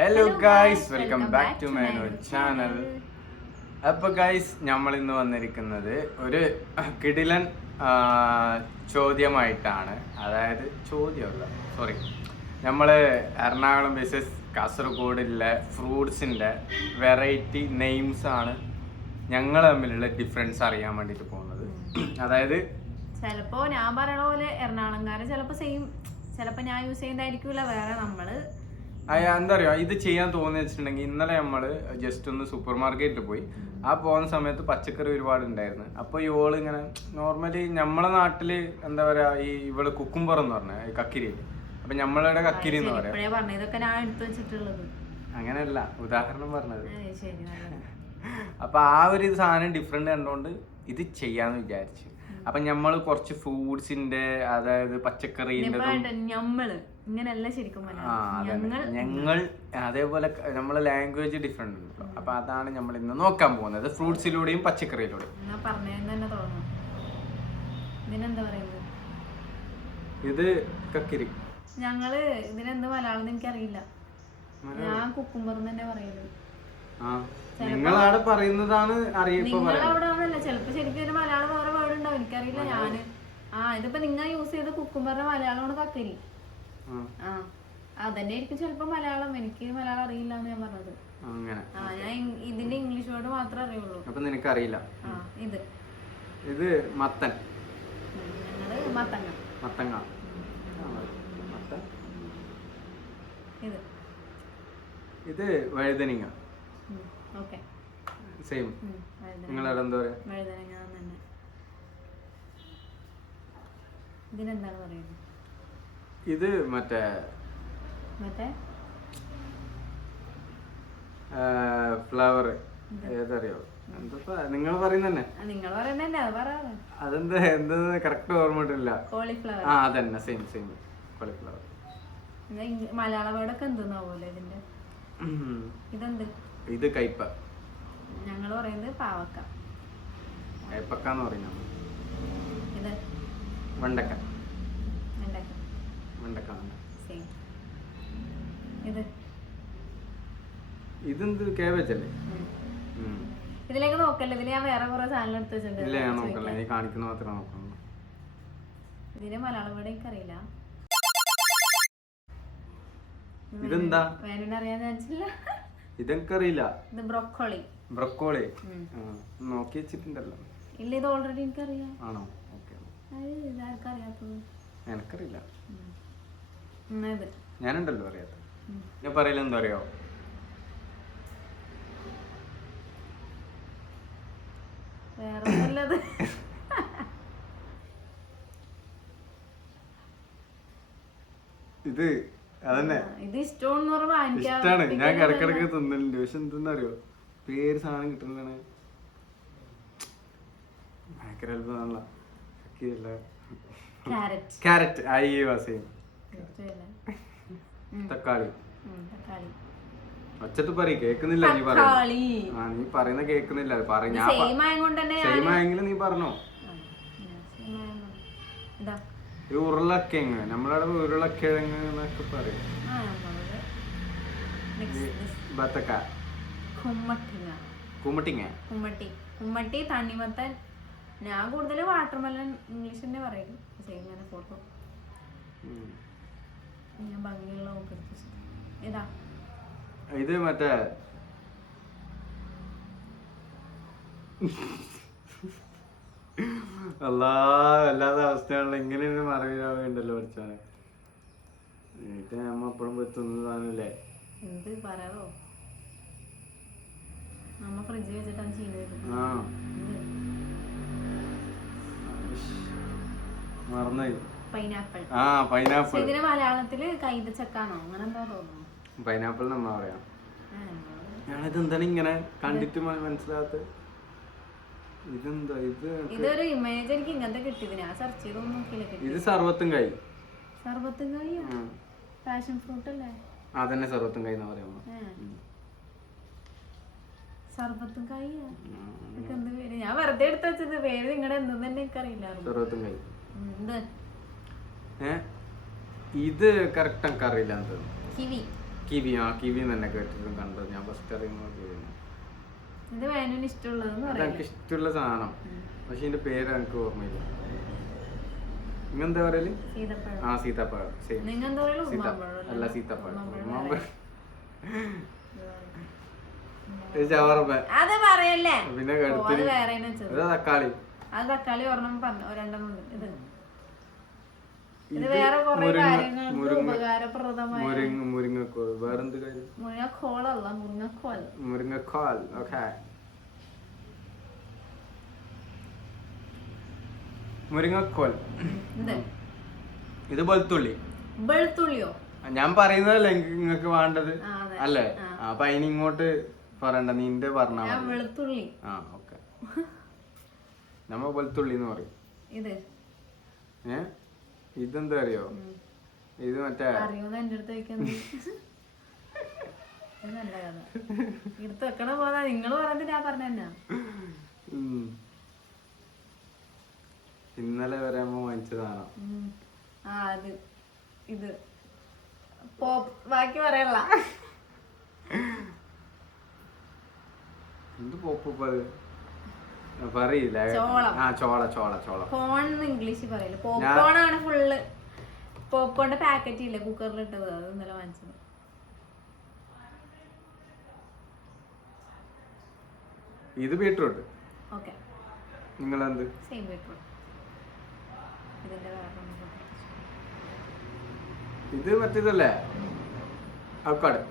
Hello guys, welcome back to my channel. അപ്പോൾ guys, നമ്മൾ ഇന്ന് വന്നിരിക്കുന്നത് ഒരു കിടിലൻ ചോദ്യമായിട്ടാണ്. അതായത് ചോദ്യമല്ല, സോറി, നമ്മൾ എറണാകുളം ബേസസ് കാസർഗോഡിലെ ഫ്രൂട്ട്സിൻ്റെ വെറൈറ്റി നെയിംസ് ആണ് ഞങ്ങൾ തമ്മിലുള്ള ഡിഫറൻസ് അറിയാൻ വേണ്ടിയിട്ട് പോകുന്നത്. അതായത് ചിലപ്പോ ഞാൻ പറയണ പോലെ എറണാകുളംകാരെ ചിലപ്പോ സെയിം, ചിലപ്പോ ഞാൻ യൂസ് ചെയ്യുന്നതായിരിക്കൂല വേറെ. നമ്മള് എന്താ പറയുക, ഇത് ചെയ്യാൻ തോന്നി വെച്ചിട്ടുണ്ടെങ്കിൽ ഇന്നലെ നമ്മൾ ജസ്റ്റ് ഒന്ന് സൂപ്പർ മാർക്കറ്റിൽ പോയി. ആ പോകുന്ന സമയത്ത് പച്ചക്കറി ഒരുപാട് ഉണ്ടായിരുന്നു. അപ്പോൾ ഇവള് ഇങ്ങനെ നോർമലി നമ്മളെ നാട്ടില് എന്താ പറയാ, ഈ ഇവള് കുക്കുംബർ എന്ന് പറഞ്ഞ കക്കിരി, അപ്പൊ നമ്മളുടെ കക്കിരി എന്ന് പറയാം. ഇതൊക്കെ ഞാൻ എടുത്തു വെച്ചിട്ടുള്ളത് അങ്ങനെയല്ല, ഉദാഹരണം പറഞ്ഞത്. അപ്പൊ ആ ഒരു സാധനം ഡിഫറെന്റ് കണ്ടുകൊണ്ട് ഇത് ചെയ്യാന്ന് വിചാരിച്ചു. അപ്പൊ നമ്മള് കുറച്ച് ഫ്രൂട്ട്സിന്റെ, അതായത് പച്ചക്കറിന്റെ, ഞങ്ങൾ അതേപോലെ നമ്മളെ ലാംഗ്വേജ് ഡിഫറെന്റ് ഉണ്ടല്ലോ. അപ്പൊ അതാണ് നമ്മൾ ഇന്ന് നോക്കാൻ പോകുന്നത്, ഫ്രൂട്ട്സിലൂടെയും പച്ചക്കറിയിലൂടെയും. ഇത് കക്കിരി. ഞങ്ങള് ഇതിനെന്ത് മലയാളം എനിക്കറിയില്ല, ഞാൻ കുക്കുംബർ തന്നെ പറയുന്നത്. നിങ്ങളവിടെ പറയുന്നതാണ് നിങ്ങളവിടെന്നല്ല, ചിലപ്പോ ശരിക്കും ഒരു മലയാളം വേറെ വേർഡ് ഉണ്ടാവും, എനിക്കറിയില്ല. ഞാന് ഇതിപ്പോ നിങ്ങൾ യൂസ് ചെയ്ത കുക്കുംബറിന്റെ മലയാളമാണ് കക്കരി. അതന്നെ ആയിരിക്കും ചിലപ്പോ മലയാളം. എനിക്ക് മലയാളം അറിയില്ല എന്ന് ഞാൻ പറഞ്ഞത്. ഞാൻ ഇതിന്റെ ഇംഗ്ലീഷ് വേർഡ് മാത്രമേ അറിയുള്ളൂ. അപ്പൊ നിനക്കറിയില്ല. ഇത് മത്തൻ. ഞങ്ങള് മത്തങ്ങ. മത്തങ്ങ. ഇത് വഴുതനങ്ങ. സെയിം. നിങ്ങളവിടെ എന്താ പറയാ? വഴുതനങ്ങ തന്നെ. ഇതിനെന്താണ് പറയുന്നത്? ഇത് മറ്റേ ഫ്ലവർ. ഏതറിയോ? എന്താ നിങ്ങൾ പറയുന്നതന്നെ. അതെന്താ എന്താ കറക്റ്റ് ഓർമ്മ കിട്ടില്ല. കോളിഫ്ലവർ. അതന്നെ, സെയിം സെയിം, കോളിഫ്ലവർ. മലയാള വേർഡൊക്കെ എന്തെന്നാവൂല്ലോ ഇതിന്റെ. ഇതെന്ത്? ഇത് കയ്പ. ഞങ്ങൾ പറയുന്നത് പാവക്ക. കയ്പക്കാന്ന് പറയുന്നത്. ഇത് വെണ്ടക്ക. വെണ്ടക്ക. വെണ്ടക്ക. സെയിം. ഇത് ഇതെന്ത് കേബേജ് അല്ലേ? ഇതിലേക്ക് നോക്കല്ലേ, ഇതിൽ ഞാൻ വേറെ കുറെ സാധനം എടുത്ത് വെച്ചിട്ടുണ്ട്. ഇല്ല, ഞാൻ നോക്കല്ലേ, നീ കാണിക്കുന്ന മാത്രമേ നോക്കണം. ഇതിന് മലയാളം വേർഡ് എനിക്കറിയില്ല. ഇതെന്താ? വേറെ അറിയാൻ ചാൻസില്ല. ഇതെനിക്കറിയില്ല. ഇത് ബ്രൊക്കോളി. ബ്രൊക്കോളി നോക്കി വെച്ചിട്ടുണ്ടല്ലോ. ഇല്ല, ഇത് ഓൾറെഡി എനിക്കറിയാം. ആണോ? ഓക്കെ. ഇതാർക്കറിയാത്തത്? എനിക്കറിയില്ല. ഇത് ഞാനുണ്ടല്ലോ അറിയാത്ത. ഞാൻ പറയില്ല, എന്താ അറിയോ, വേറെ നല്ലത്. ഇത് അതന്നെ. ഇത് ഇഷ്ടമാണ്, ഞാൻ ഇടക്കിടക്ക് തിന്നലുണ്ട്. പക്ഷെ എന്തെന്ന് അറിയോ, പേര് സാധനം കിട്ടുന്നതാണ് ഭയങ്കര അത്ഭുതമാണല്ലോ. ക്യാരറ്റ്. സെയിം. തക്കാളി. ഒച്ചത്ത് പറ, കേക്കുന്നില്ല. നീ പറയുന്ന കേക്കുന്നില്ല. സെയിം ആയെങ്കിലും നീ പറഞ്ഞോ. ഈ ഉരുളക്കിഴങ്ങ്, നമ്മളവിടെ ഉരുളക്കിഴങ്ങ് എന്നൊക്കെ പറയും. ബത്തക്ക. കുമ്മട്ടി, തണ്ണിമത്തൻ. ഞാൻ കൂടുതൽ വാട്ടർമെലൺ ഇംഗ്ലീഷ് തന്നെ പറയും. ഫോട്ടോ ഞാൻ ഭംഗിയുള്ള ഇതാ. ഇത് മറ്റേ വല്ലാത്ത അവസ്ഥയാണല്ലോ. ഇങ്ങനെ മറവിലാവേണ്ടല്ലോ പഠിച്ചാണ്. ഇത് നമ്മ എപ്പോഴും പോയി തിന്നതാണല്ലേ. എന്ത് പറയാറോ, നമ്മ ഫ്രിഡ്ജിൽ വെച്ചിട്ടാണ് ചെയ്യുന്നത്. മറന്നായി. പൈനാപ്പിൾ. പൈനാപ്പിൾ. ഇതിന് മലയാളത്തില് കൈതച്ചക്കാണോ അങ്ങനെ എന്താ തോന്നുന്നു? പൈനാപ്പിൾ നമ്മളാ പറയാ. ഞാനിത് എന്താണ് ഇങ്ങനെ കണ്ടിട്ട് മനസ്സിലാത്ത. ഇതെന്താ? ഇതൊരു ഇമേജ് എനിക്ക് ഇങ്ങനത്തെ കിട്ടിയത്, ഞാൻ സെർച്ച് ചെയ്തൊന്നും നോക്കിയില്ല. ഇത് സർവത്തും കായ്. പാഷൻ ഫ്രൂട്ട് അല്ലേ? അതന്നെ സർവത്തും കായ് എന്ന് പറയുമ്പോ. സർവത്തും കായ് എന്ത് പേര്? ഞാൻ വെറുതെ എടുത്ത് വെച്ചത്, പേര് നിങ്ങളുടെ എന്തെന്ന് തന്നെ എനിക്കറിയില്ല. സർവത്തും കായ്. ഇത് കറക്റ്റ് എനിക്ക് അറിയില്ല. കിവി തന്നെ കേട്ടിട്ടും കണ്ടത് ഞാൻ ഫസ്റ്റ് അറിയുന്നത് കിവി. ഇത് വേനൂന് ഇഷ്ടമുള്ളതെന്ന് അത് പറയാം. എനിക്ക് ഇഷ്ടമുള്ള സാധനം, പക്ഷെ ഇതിന്റെ പേര് എനിക്ക് ഓർമ്മയില്ല. നിങ്ങെന്താ പറയല്? സീതപ്പഴം. ആ സീതാപ്പഴം. നിങ്ങൾ എന്താ പറയല്? അല്ല സീതാപ്പഴം. അത് പറയല്ലേ. പിന്നെ തക്കാളി. അത് തക്കാളി രണ്ടെണ്ണം ഉണ്ട്. ഇത് വേറെ കുറെ കാര്യങ്ങൾക്ക് ഉപകാരപ്രദമായ മുരിങ്ങക്കോൽ. വേറെന്ത് കാര്യം? മുരിങ്ങക്കോളല്ല, മുരിങ്ങക്കോൽ. മുരിങ്ങക്കോൽ. ഓക്കെ. മുരിങ്ങക്കോൽ. ഇത് വെളുത്തുള്ളി. വെളുത്തുള്ളിയോ? ഞാൻ പറയുന്നതല്ലേ നിങ്ങക്ക് വേണ്ടത് അല്ലേ? അപ്പൊ അതിന് ഇങ്ങോട്ട് പറയണ്ട, നിന്റെ പറഞ്ഞാ വെളുത്തുള്ളി. ആ ഓക്കെ. നമ്മ വെളുത്തുള്ളി എന്ന് പറയും. ഇത് ഇതെന്താ അറിയോ? ഇത് മറ്റേ അറിയോന്ന് എന്റെ അടുത്ത് വെക്കുന്നത്. നല്ല കഥ എടുത്ത് വെക്കണ പോലെ നിങ്ങള് പറഞ്ഞിട്ട് ഞാൻ പറഞ്ഞ. ഇന്നലെ വരെ അമ്മ വാങ്ങിച്ചതാണ്. അത് ഇത് ബാക്കി പറയല്ല. എന്ത് പോപ്പ് അത് പറയില്ല. ചോള. കോൺ ഇംഗ്ലീഷിൽ പറയില്ല. പോപ്കോൺ ആണ് ഫുള്ള്. പോപ്കോണിന്റെ പാക്കറ്റ് ഇല്ലേ കുക്കറിൽ ഇട്ടത്, അത് ഇന്നലെ വാങ്ങിച്ചത്. ഇത് ബീട്രൂട്ട്. ഓക്കെ. നിങ്ങളെന്ത്? Same beetroot. ഇതിന്റെ ഇത് മറ്റേതല്ലേ? അവക്കാഡോ.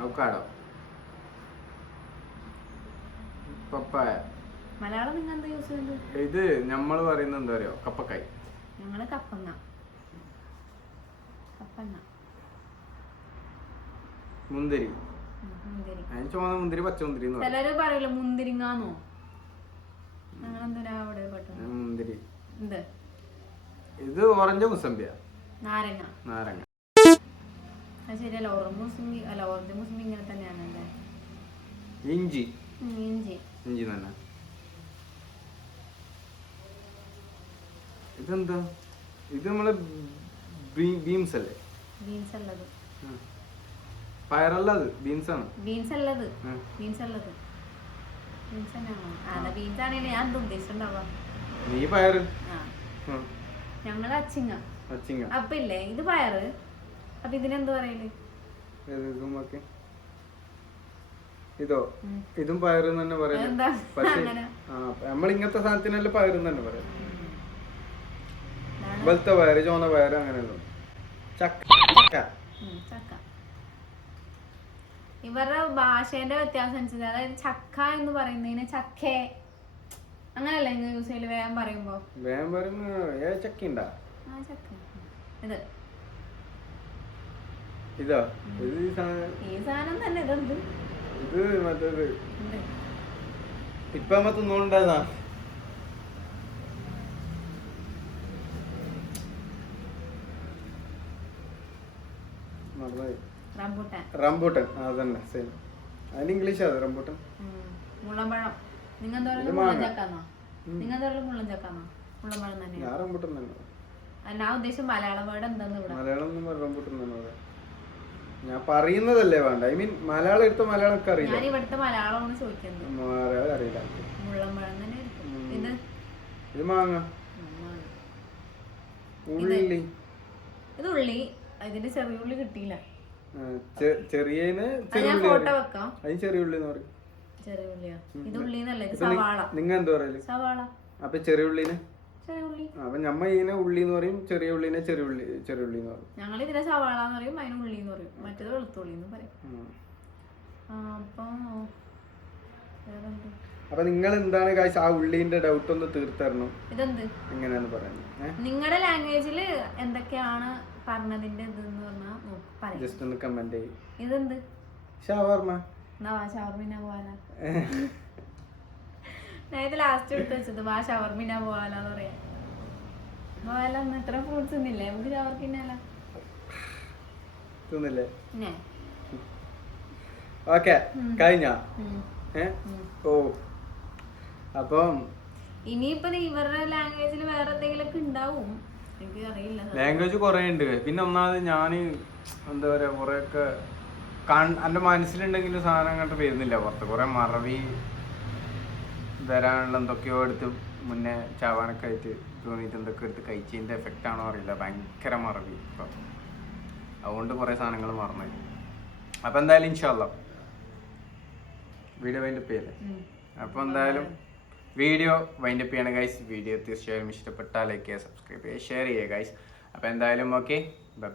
അവക്കാഡോ. പപ്പായ. മലയാളം നിങ്ങൾ എന്താ യൂസ് ചെയ്യുന്നത്? ഇത് നമ്മള് പറയുന്നത് എന്താ അറിയോ? കപ്പക്കായ്. ഞങ്ങള് കപ്പങ്ങ. മുന്തിരി. അതിന് ചുവന്ന മുന്തിരി, പച്ച മുന്തിരി. ചിലര് പറയില്ല മുന്തിരിങ്ങാന്നോ? ഞങ്ങളെന്തിനാ അവിടെ മുന്തിരി. എന്ത്? ഇത് ഓറഞ്ച് മുസമ്പിയ. നാരങ്ങ. ശരിയല്ല, ഓറഞ്ച് മുസമ്പി ഇങ്ങനെ തന്നെയാണല്ലേ. ഇഞ്ചി തന്നെ. ഇതെന്താ? ഇത് നമ്മള് ബീൻസ് അല്ലേ? ബീൻസ് അല്ലത്. പയറല്ല, അത് ബീൻസ് ആണ്. ബീൻസ് അല്ലത്. ബീൻസ് ആണെങ്കിൽ ഞാൻ ഉദ്ദേശിച്ചിട്ടുണ്ടാവാ. നീ പയറ്. ഞങ്ങള് അച്ചിങ്ങ. അപ്പൊ ഇല്ലേ ഇത് പയറ്. അപ്പൊ ഇതിനെന്ത് പറയല്? ഇതോ? ഇതും പയറ് തന്നെ പറയാം. പക്ഷെ നമ്മൾ ഇങ്ങനത്തെ സാധനത്തിനല്ല പയറ് തന്നെ പറയാം. വെളുത്ത പയറ്, ചോന്ന പയറ്, അങ്ങനെയല്ലോ. ചക്ക. ഇവരുടെ ഭാഷേന്റെ വ്യത്യാസം അനുസരിച്ച്, അതായത് ചക്ക എന്ന് പറയുന്നതിന് ചക്കേ അങ്ങനെയല്ല നിങ്ങൾ യൂസ് ചെയ്യല്. വേഗം പറയുമ്പോ ചക്ക ഉണ്ടാ. ഇത് ഇതാ ഈ സാധനം തന്നെ. ഇതെന്ത്? ഇത് മറ്റേത് ഇപ്പൊ നമ്മ തിന്നോണ്ടാ. റംബൂട്ടൻ. അതന്നെ സെയിം. അതിന് ഇംഗ്ലീഷ് അത് റംബൂട്ടൻ. മുള്ളമ്പഴം. മുള്ളമ്പഴം തന്നെ. ഞാൻ റംബൂട്ടൻ തന്നെ. ഞാൻ ഉദ്ദേശിച്ച മലയാളം വേർഡ് എന്താന്ന് ഇവിടെ. മലയാളം റംബൂട്ടൻ തന്നെ പറയാം. ഞാൻ പറയുന്നതല്ലേ വേണ്ട. ഐ മീൻ മലയാളം എടുത്ത മലയാളം ഒക്കെ അറിയില്ല. ഞാൻ ഇവിടുത്തെ മലയാളമാണ് ചോദിക്കുന്നത്. അറിയില്ല. മുള്ളമ്പഴം തന്നെ. ഇത് മാങ്ങ. ഉള്ളി. ഇത് ഉള്ളി. ഇതിന്റെ ചെറിയ ഉള്ളി കിട്ടിയില്ല. ചെറിയതിന് ഫോട്ടോ വെക്കാം. അതിന് ചെറിയ ഉള്ളി എന്ന് പറയും. ചെറിയ ഉള്ളിയാ? ഇത് ഉള്ളി എന്നല്ലേ? ഇത് സവാള. നിങ്ങൾ എന്താ പറയല്? സവാള. അപ്പൊ ചെറിയ ഉള്ളിന് ചെറിയുള്ളി. അപ്പൊ നമ്മ ഇതിനെ ഉള്ളി എന്ന് പറയും, ചെറിയ ഉള്ളിനെ ചെറിയ ഉള്ളി എന്ന് പറയും. ഞങ്ങൾ ഇതിനെ സവാള എന്ന് പറയും, അതിന് ഉള്ളി എന്ന് പറയും. മറ്റേത് വെളുത്തുള്ളി എന്ന് പറയും. അപ്പൊ നിങ്ങൾ എന്താണ് കാശ് ആ ഉള്ളിന്റെ ഡൗട്ട് ഒന്ന് തീർത്തരണം. ഇതെന്ത് എങ്ങനെയാന്ന് പറയുന്നത്? നിങ്ങളുടെ ലാംഗ്വേജില് എന്തൊക്കെയാണ് പറഞ്ഞതിന്റെ ഇതെന്ന് പറഞ്ഞാൽ ജസ്റ്റ് ഒന്ന് കമന്റ് ചെയ്യും. ഇതെന്ത്? ഷവർമ. ഷവർമിന പോവാല. ഞാൻ ഇത് ലാസ്റ്റ് എടുത്ത് വെച്ചത് ഷവർമിന പോവാലെന്ന് പറയാം. പോവാല ഇത്ര ഫ്രൂട്ട്സ് തിന്നില്ലേ? നമുക്ക് ഷവർക്കിന്നല്ല തിന്നില്ലേ? ഓക്കെ കഴിഞ്ഞ. ഓ അപ്പം ഇനിയിപ്പൊ ഇവരുടെ ലാംഗ്വേജിൽ വേറെ എന്തെങ്കിലും ഒക്കെ ഉണ്ടാവും. എനിക്ക് അറിയില്ല. ലാംഗ്വേജ് കുറെ ഉണ്ട്. പിന്നെ ഒന്നാമത് ഞാൻ എന്താ പറയാ കുറെയൊക്കെ എന്റെ മനസ്സിലുണ്ടെങ്കിലും സാധനം അങ്ങോട്ട് വരുന്നില്ല പുറത്ത്. കുറെ മറവി വരാനുള്ള എന്തൊക്കെയോ എടുത്ത് മുന്നേ ചാവാനൊക്കെ ആയിട്ട് തോന്നിയിട്ട് എന്തൊക്കെ എടുത്ത് കഴിച്ചതിന്റെ എഫക്റ്റ് ആണോ അറിയില്ല. ഭയങ്കര മറവി ഇപ്പം. അതുകൊണ്ട് കുറെ സാധനങ്ങൾ മറന്നു. അപ്പൊ എന്തായാലും ഇൻഷാല്ലാ വീഡിയോ വൈൻഡപ്പ് ചെയ്യല്ലേ. അപ്പൊ എന്തായാലും വീഡിയോ വൈൻഡപ്പ് ചെയ്യണം ഗൈസ്. വീഡിയോ തീർച്ചയായും ഇഷ്ടപ്പെട്ടാൽ ലൈക്ക് ചെയ്യുക, സബ്സ്ക്രൈബ് ചെയ്യുക, ഷെയർ ചെയ്യുക ഗൈസ്. അപ്പൊ എന്തായാലും ഓക്കെ, ബൈ.